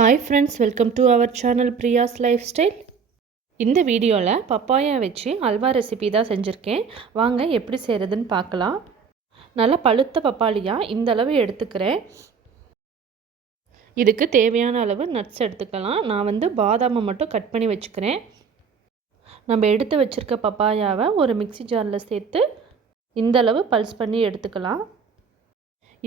Hi friends, welcome to our channel Priya's Lifestyle. இந்த வீடியோவில் papaya வச்சு அல்வா ரெசிபி தான் செஞ்சுருக்கேன். வாங்க எப்படி செய்கிறதுன்னு பார்க்கலாம். நல்லா பழுத்த பப்பாளியா இந்த அளவு எடுத்துக்கிறேன். இதுக்கு தேவையான அளவு நட்ஸ் எடுத்துக்கலாம். நான் பாதாமை மட்டும் கட் பண்ணி வச்சுக்கிறேன். நம்ம எடுத்து வச்சுருக்க பப்பாயாவை ஒரு மிக்ஸி ஜாரில் சேர்த்து இந்த அளவு பல்ஸ் பண்ணி எடுத்துக்கலாம்.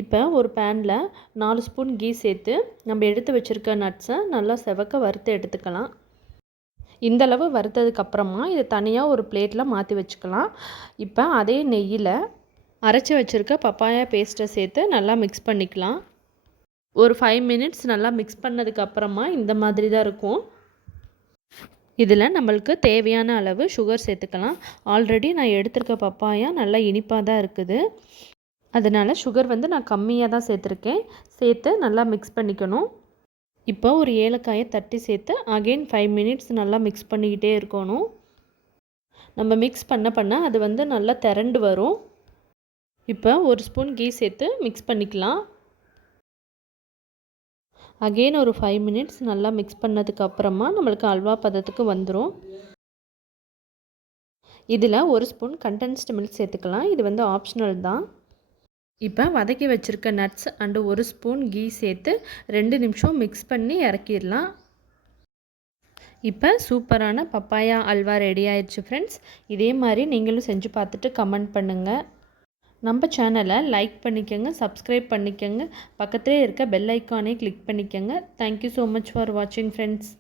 இப்போ ஒரு பேனில் 4 ஸ்பூன் கீ சேர்த்து நம்ம எடுத்து வச்சுருக்க நட்ஸை நல்லா செவக்க வறுத்து எடுத்துக்கலாம். இந்தளவு வறுத்ததுக்கப்புறமா இதை தனியாக ஒரு பிளேட்டில் மாற்றி வச்சுக்கலாம். இப்போ அதே நெய்யில் அரைச்சி வச்சுருக்க பப்பாயா பேஸ்ட்டை சேர்த்து நல்லா மிக்ஸ் பண்ணிக்கலாம். ஒரு 5 மினிட்ஸ் நல்லா மிக்ஸ் பண்ணதுக்கப்புறமா இந்த மாதிரி தான் இருக்கும். இதில் நம்மளுக்கு தேவையான அளவு சுகர் சேர்த்துக்கலாம். ஆல்ரெடி நான் எடுத்திருக்க பப்பாயா நல்லா இனிப்பாக தான் இருக்குது. அதனால் சுகர் நான் கம்மியாக தான் சேர்த்துருக்கேன். சேர்த்து நல்லா மிக்ஸ் பண்ணிக்கணும். இப்போ ஒரு ஏலக்காயை தட்டி சேர்த்து அகெயின் 5 மினிட்ஸ் நல்லா மிக்ஸ் பண்ணிக்கிட்டே இருக்கணும். நம்ம மிக்ஸ் பண்ண அது நல்லா திரண்டு வரும். இப்போ ஒரு ஸ்பூன் கீ சேர்த்து மிக்ஸ் பண்ணிக்கலாம். அகெயின் ஒரு 5 மினிட்ஸ் நல்லா மிக்ஸ் பண்ணதுக்கப்புறமா நம்மளுக்கு அல்வா பதத்துக்கு வந்துடும். இதில் ஒரு ஸ்பூன் கண்டென்ஸ்டு மில்க் சேர்த்துக்கலாம். இது ஆப்ஷனல் தான். இப்போ வதக்கி வச்சுருக்க நட்ஸ் அண்டு ஒரு ஸ்பூன் கீ சேர்த்து 2 நிமிஷம் மிக்ஸ் பண்ணி இறக்கிடலாம். இப்போ சூப்பரான பப்பாயா அல்வா ரெடி ஆயிடுச்சு ஃப்ரெண்ட்ஸ். இதே மாதிரி நீங்களும் செஞ்சு பார்த்துட்டு கமெண்ட் பண்ணுங்கள். நம்ம சேனலை லைக் பண்ணிக்கோங்க, சப்ஸ்கிரைப் பண்ணிக்கோங்க, பக்கத்திலே இருக்க பெல் ஐக்கானே கிளிக் பண்ணிக்கோங்க. தேங்க்யூ ஸோ மச் ஃபார் வாட்சிங் ஃப்ரெண்ட்ஸ்.